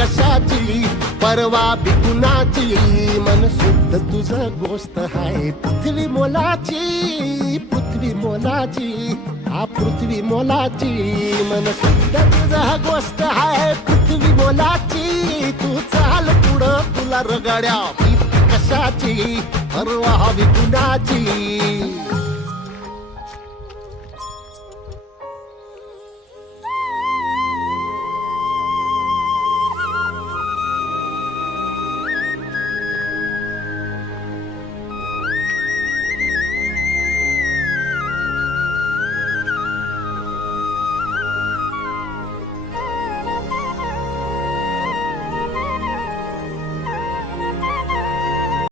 कशाची? परवा बिकुनाची मन शुद्ध तुझं गोष्ट हाय. पृथ्वी मोलाची पृथ्वी मोलाची हा पृथ्वी मोलाची. मन शुद्ध तुझ गोष्ट हाय. पृथ्वी मोलाची तू चाल पुढं तुला रगड्या. कशाची? परवा बिकुनाची